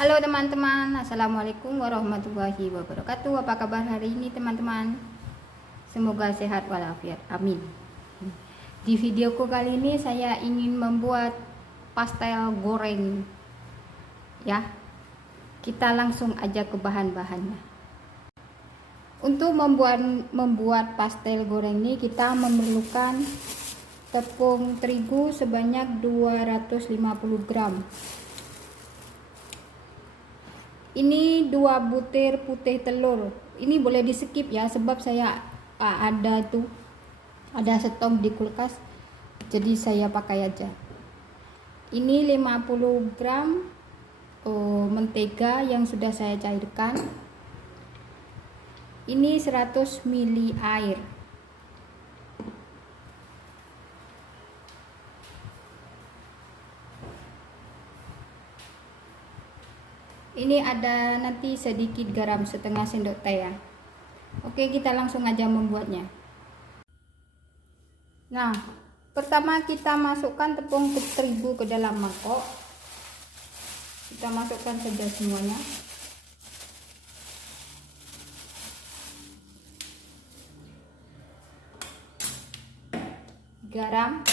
Halo teman-teman, Assalamualaikum warahmatullahi wabarakatuh. Apa kabar hari ini teman-teman? Semoga sehat walafiat, amin. Di videoku kali ini saya ingin membuat pastel goreng. Ya, kita langsung aja ke bahan-bahannya. Untuk membuat pastel goreng ini kita memerlukan tepung terigu sebanyak 250 gram. Ini 2 butir putih telur. Ini boleh di skip ya, sebab saya ada stok di kulkas, jadi saya pakai aja. Ini 50 gram mentega yang sudah saya cairkan. Ini 100 ml air. Ini ada nanti sedikit garam, setengah sendok teh ya. Oke, kita langsung aja membuatnya. Nah, pertama kita masukkan tepung terigu ke dalam mangkok. Kita masukkan saja semuanya. Garam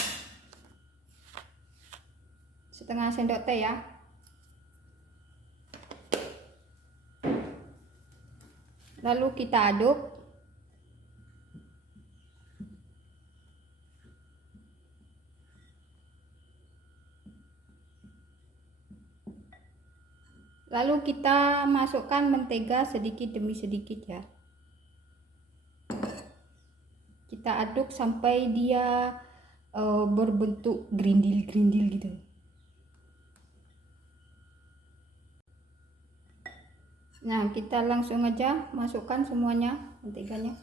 setengah sendok teh ya. Lalu kita aduk. Lalu kita masukkan mentega sedikit demi sedikit ya. Kita aduk sampai dia berbentuk gerindil-gerindil gitu. Nah, kita langsung aja masukkan semuanya menteganya.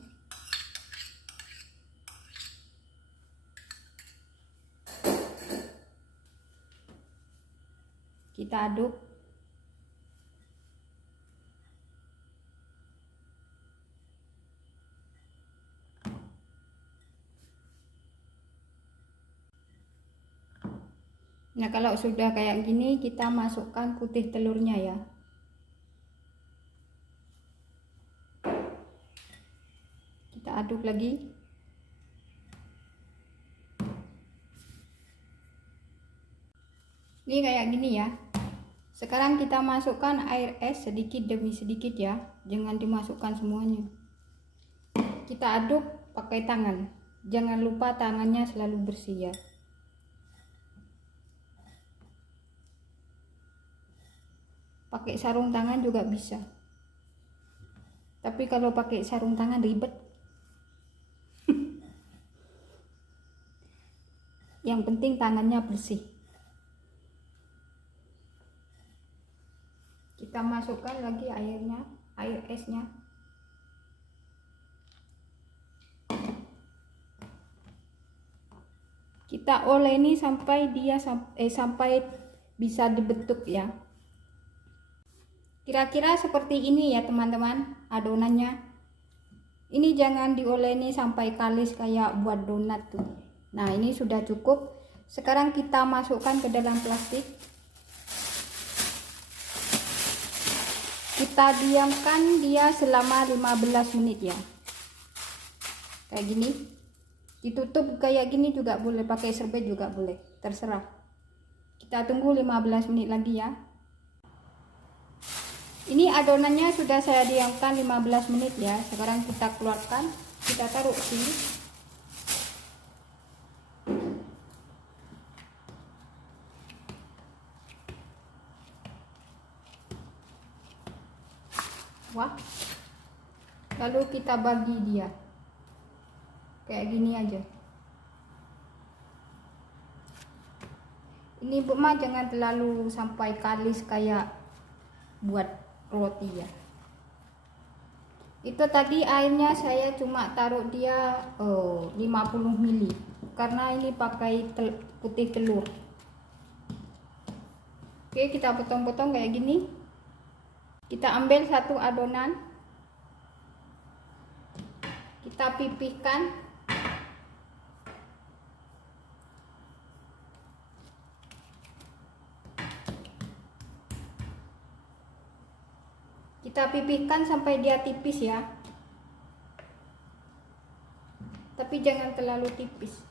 Kita aduk. Nah, kalau sudah kayak gini, kita masukkan putih telurnya ya. Kita aduk lagi. Ini kayak gini ya. Sekarang kita masukkan air es sedikit demi sedikit ya. Jangan dimasukkan semuanya. Kita aduk pakai tangan. Jangan lupa tangannya selalu bersih ya. Pakai sarung tangan juga bisa. Tapi kalau pakai sarung tangan ribet. Yang penting tangannya bersih. Kita masukkan lagi airnya, air esnya. Kita oleni sampai dia sampai bisa dibentuk ya. Kira-kira seperti ini ya teman-teman adonannya. Ini jangan dioleni sampai kalis kayak buat donat tuh. Nah, ini sudah cukup. Sekarang kita masukkan ke dalam plastik. Kita diamkan dia selama 15 menit ya. Kayak gini. Ditutup kayak gini juga boleh, pakai serbet juga boleh, terserah. Kita tunggu 15 menit lagi ya. Ini adonannya sudah saya diamkan 15 menit ya. Sekarang kita keluarkan, kita taruh sini. Wah. Lalu kita bagi dia. Kayak gini aja. Ini Bu Ma jangan terlalu sampai kalis kayak buat roti ya. Itu tadi airnya saya cuma taruh dia 50 ml karena ini pakai putih telur. Oke, kita potong-potong kayak gini. Kita ambil satu adonan. Kita pipihkan. Kita pipihkan sampai dia tipis ya. Tapi jangan terlalu tipis.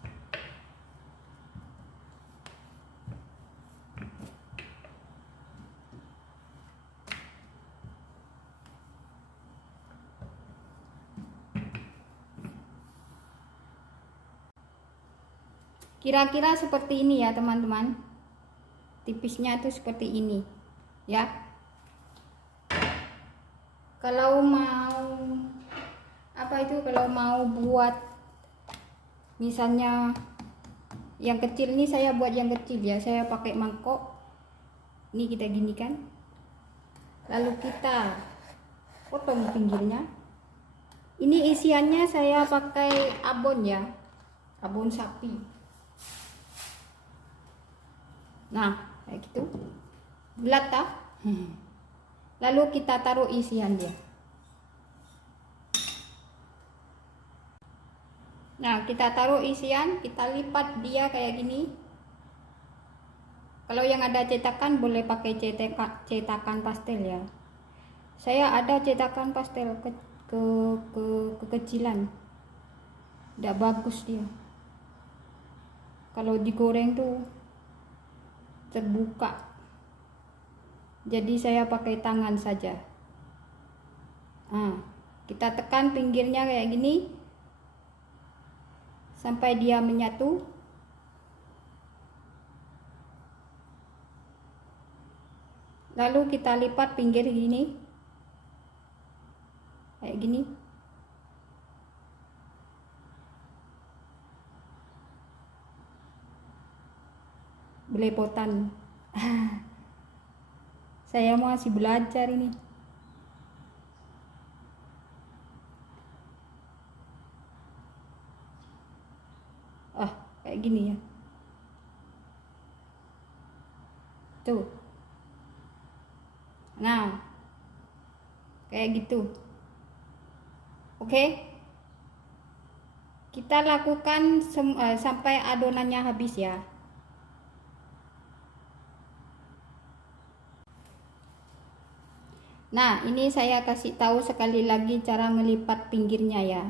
Kira-kira seperti ini ya teman-teman. Tipisnya tuh seperti ini ya. Kalau mau kalau mau buat misalnya yang kecil, ini saya buat yang kecil ya, saya pakai mangkok ini, kita gini kan, lalu kita potong pinggirnya. Ini isiannya saya pakai abon ya, abon sapi. Nah kayak gitu, bulat tak? Lalu kita taruh isian dia. Nah kita taruh isian, kita lipat dia kayak gini. Kalau yang ada cetakan boleh pakai cetakan pastel ya. Saya ada cetakan pastel kekecilan, tidak bagus dia. Kalau digoreng tuh terbuka, jadi saya pakai tangan saja. Nah, kita tekan pinggirnya kayak gini sampai dia menyatu. Lalu kita lipat pinggir gini kayak gini. Belepotan. Saya masih belajar ini. Kayak gini ya. Tuh. Nah. Kayak gitu. Oke. Kita lakukan sampai adonannya habis ya. Nah, ini saya kasih tahu sekali lagi cara melipat pinggirnya ya.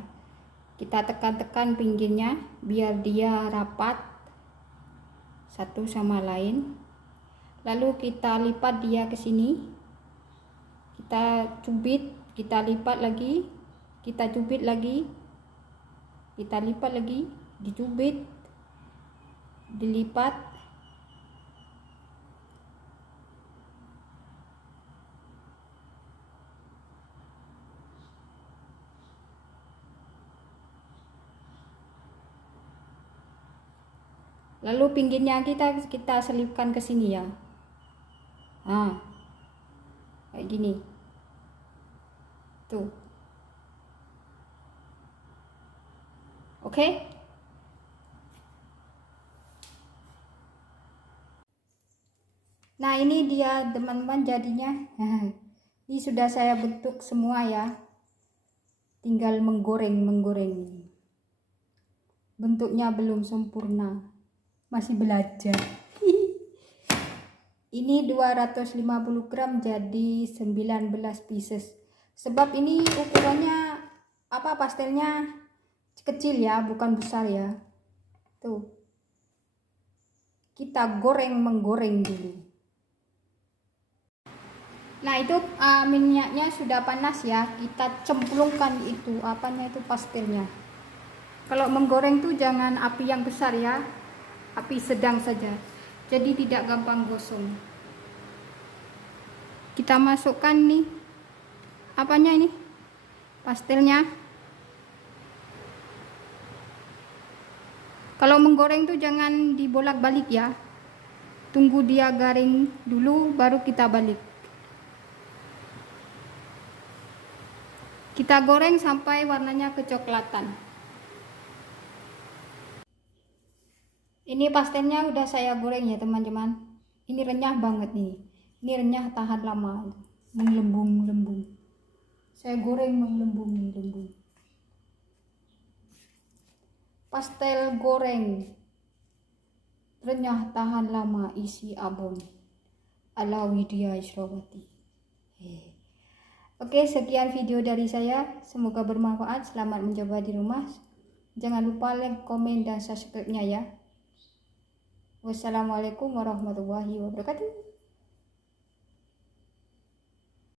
Kita tekan-tekan pinggirnya biar dia rapat satu sama lain. Lalu kita lipat dia ke sini. Kita cubit, kita lipat lagi, kita cubit lagi, kita lipat lagi, dicubit, dilipat. Lalu pinggirnya kita selipkan ke sini ya. Nah, kayak gini. Tuh. Oke. Nah, ini dia teman-teman jadinya. Ini sudah saya bentuk semua ya. Tinggal menggoreng. Bentuknya belum sempurna. Masih belajar. Ini 250 gram jadi 19 pieces. Sebab ini ukurannya pastelnya kecil ya, bukan besar ya. Tuh. Kita menggoreng dulu. Nah, itu minyaknya sudah panas ya. Kita cemplungkan itu pastelnya. Kalau menggoreng tuh jangan api yang besar ya. Api sedang saja, jadi tidak gampang gosong. Kita masukkan nih ini pastelnya. Kalau menggoreng tuh jangan dibolak-balik ya, tunggu dia garing dulu baru kita balik. Kita goreng sampai warnanya kecoklatan. Ini pastelnya udah saya goreng ya teman-teman. Ini renyah banget nih. Ini renyah, tahan lama, melembung. Saya goreng melembung. Pastel goreng renyah, tahan lama, isi abon ala Widya Israwati. Oke, sekian video dari saya. Semoga bermanfaat. Selamat mencoba di rumah. Jangan lupa like, komen, dan subscribe-nya ya. Wassalamualaikum warahmatullahi wabarakatuh.